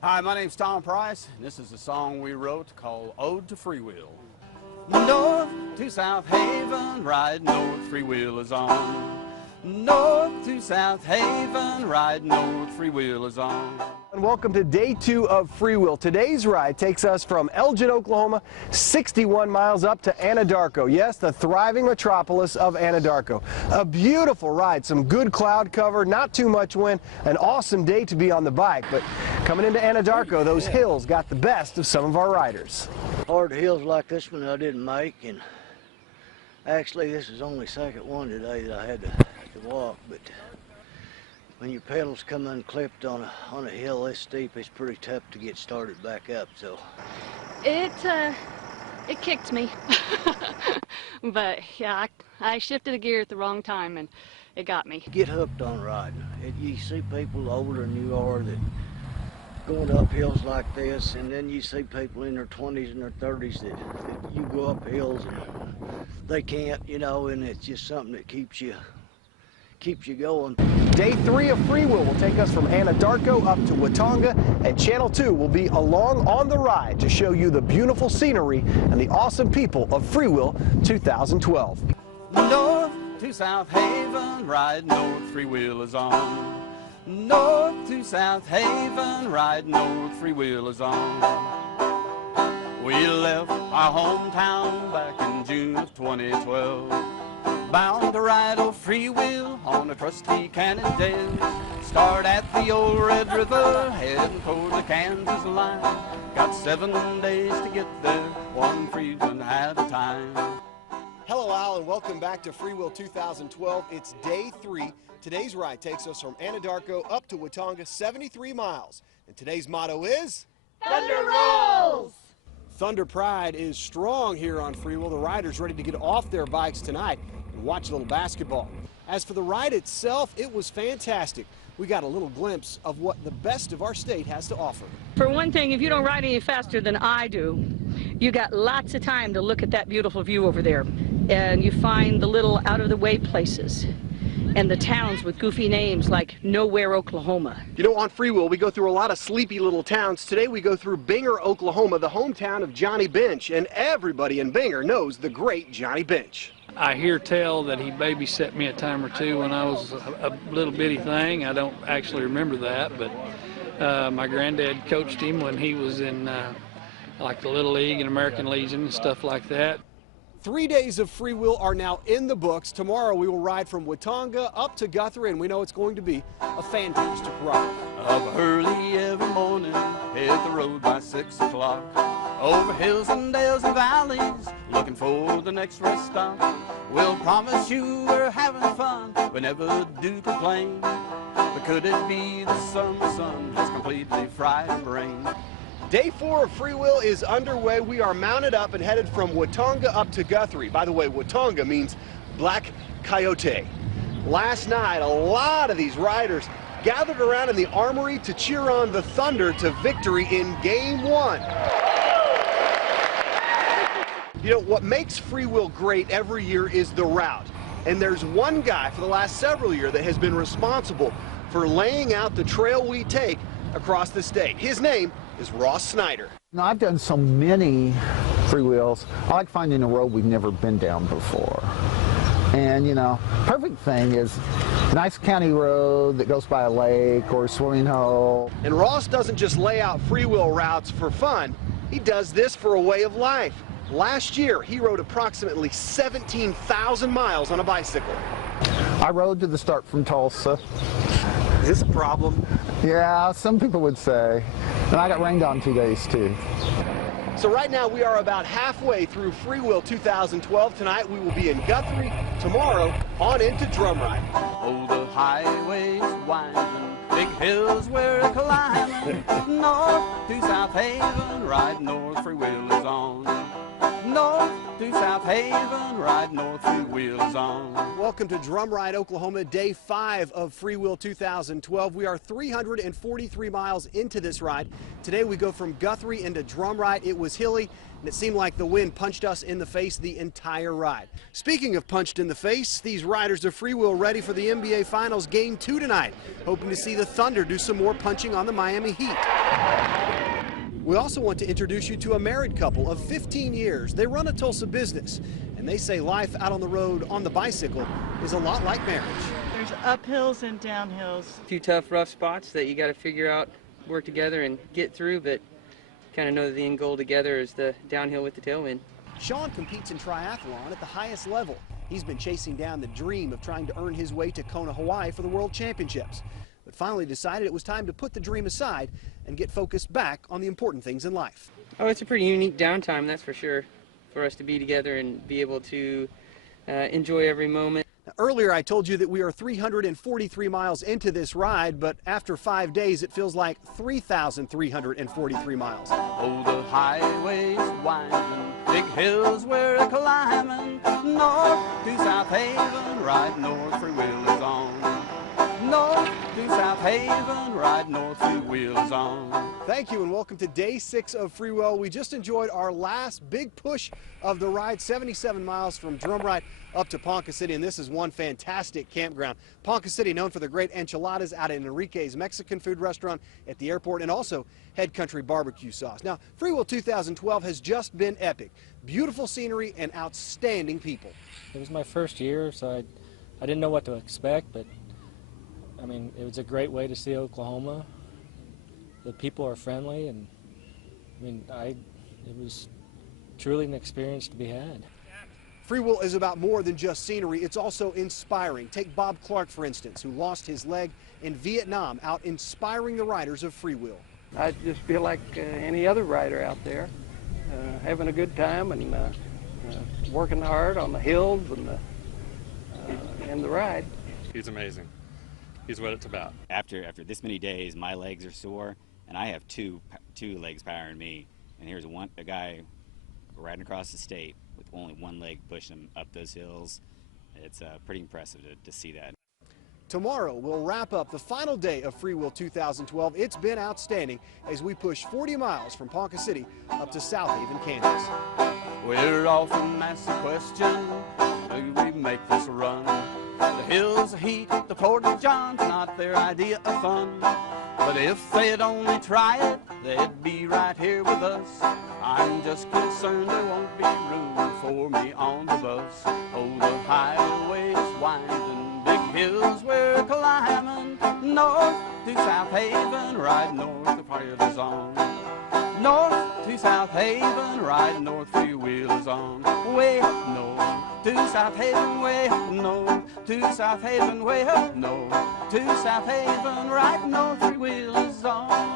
Hi, my name's Tom Price, and this is a song we wrote called Ode to Freewheel. North to South Haven, ride north, Freewheel is on. North to South Haven, ride north, Freewheel is on. And welcome to day 2 of Freewheel. Today's ride takes us from Elgin, Oklahoma, 61 miles up to Anadarko. Yes, the thriving metropolis of Anadarko. A beautiful ride, some good cloud cover, not too much wind, an awesome day to be on the bike. But coming into Anadarko, those hills got the best of some of our riders. Hard hills like this one I didn't make, and actually this is only second one today that I had to walk, but when your pedals come unclipped on a hill this steep, it's pretty tough to get started back up. So it kicked me. But yeah, I shifted a gear at the wrong time and it got me. Get hooked on riding. You see people older than you are that going up hills like this, and then you see people in their 20s and their 30s that you go up hills and they can't, you know, and it's just something that keeps you going. Day 3 of Freewheel will take us from Anadarko up to Watonga, and Channel 2 will be along on the ride to show you the beautiful scenery and the awesome people of Freewheel 2012. North to South Haven, ride north, Freewheel is on. North to South Haven, ride north, Freewheel is on. We left our hometown back in June of 2012. Bound to ride old Freewheel on a trusty Cannondale. Start at the old Red River, heading toward the Kansas line. Got 7 days to get there, one freedman at a time. Hello, Al, and welcome back to Freewheel 2012. It's day 3. Today's ride takes us from Anadarko up to Watonga, 73 miles. And today's motto is... Thunder rolls! Thunder Pride is strong here on Freewheel. The riders ready to get off their bikes tonight and watch a little basketball. As for the ride itself, it was fantastic. We got a little glimpse of what the best of our state has to offer. For one thing, if you don't ride any faster than I do, you got lots of time to look at that beautiful view over there. And you find the little out-of-the-way places and the towns with goofy names like Nowhere, Oklahoma. You know, on Freewheel, we go through a lot of sleepy little towns. Today we go through Binger, Oklahoma, the hometown of Johnny Bench, and everybody in Binger knows the great Johnny Bench. I hear tell that he babysat me a time or two when I was a little bitty thing. I don't actually remember that, but my granddad coached him when he was in like the Little League and American Legion and stuff like that. 3 days of Freewheel are now in the books. Tomorrow we will ride from Watonga up to Guthrie, and we know it's going to be a fantastic ride. Up early every morning, hit the road by 6 o'clock. Over hills and dales and valleys, looking for the next rest stop. We'll promise you we're having fun, we never do complain. But could it be the sun has completely fried our brain? Day 4 of Freewheel is underway. We are mounted up and headed from Watonga up to Guthrie. By the way, Watonga means Black Coyote. Last night, a lot of these riders gathered around in the armory to cheer on the Thunder to victory in Game 1. You know, what makes Freewheel great every year is the route. And there's one guy for the last several years that has been responsible for laying out the trail we take across the state. His name is Ross Snyder. Now, I've done so many Freewheels. I like finding a road we've never been down before. And, you know, perfect thing is nice county road that goes by a lake or a swimming hole. And Ross doesn't just lay out Freewheel routes for fun. He does this for a way of life. Last year, he rode approximately 17,000 miles on a bicycle. I rode to the start from Tulsa. Is this a problem? Yeah, some people would say. And I got rained on 2 days, too. So right now we are about halfway through Freewheel 2012. Tonight we will be in Guthrie. Tomorrow on into Drum Ride. Oh, the highways winding, big hills we're climbing. North to South Haven, ride north, Freewheel is on. North to South Haven, ride north, three wheels on. Welcome to Drum Ride, Oklahoma, day 5 of Freewheel 2012. We are 343 miles into this ride. Today we go from Guthrie into Drum Ride. It was hilly, and it seemed like the wind punched us in the face the entire ride. Speaking of punched in the face, these riders of Freewheel ready for the NBA Finals Game 2 tonight, hoping to see the Thunder do some more punching on the Miami Heat. We also want to introduce you to a married couple of 15 years. They run a Tulsa business, and they say life out on the road on the bicycle is a lot like marriage. There's uphills and downhills. A few tough, rough spots that you got to figure out, work together and get through, but kind of know that the end goal together is the downhill with the tailwind. Sean competes in triathlon at the highest level. He's been chasing down the dream of trying to earn his way to Kona, Hawaii for the World Championships, but finally decided it was time to put the dream aside and get focused back on the important things in life. Oh, it's a pretty unique downtime, that's for sure, for us to be together and be able to enjoy every moment. Now, earlier I told you that we are 343 miles into this ride, but after 5 days it feels like 3,343 miles. Oh, the highway's winding, big hills we're climbing, north to South Haven, ride north, three wheels on. North to South Haven, ride north, three wheels on. Thank you and welcome to day 6 of Freewheel. We just enjoyed our last big push of the ride, 77 miles from Drum Ride up to Ponca City, and this is one fantastic campground. Ponca City, known for the great enchiladas out at Enrique's Mexican food restaurant at the airport, and also Head Country barbecue sauce. Now, Freewheel 2012 has just been epic. Beautiful scenery and outstanding people. It was my first year, so I didn't know what to expect, but I mean, it was a great way to see Oklahoma. The people are friendly, and I mean, it was truly an experience to be had. Freewheel is about more than just scenery, it's also inspiring. Take Bob Clark, for instance, who lost his leg in Vietnam, out inspiring the riders of Freewheel. I just feel like any other rider out there, having a good time and working hard on the hills and the ride. He's amazing. He's what it's about. After this many days, my legs are sore, and I have two legs powering me. And here's a guy riding across the state with only one leg pushing him up those hills. It's pretty impressive to see that. Tomorrow, we'll wrap up the final day of Freewheel 2012. It's been outstanding as we push 40 miles from Ponca City up to South Haven, Kansas. We're often asked the question, do we make this run? The hills of Heat, the Port of John's not their idea of fun. But if they'd only try it, they'd be right here with us. I'm just concerned there won't be room for me on the bus. Oh, the highway's winding, big hills we're climbing, north to South Haven, ride north, the fire is on. North to South Haven, ride north, three wheels on. Way up north to South Haven, way up north to South Haven, way up north to South Haven, ride north, three wheels on.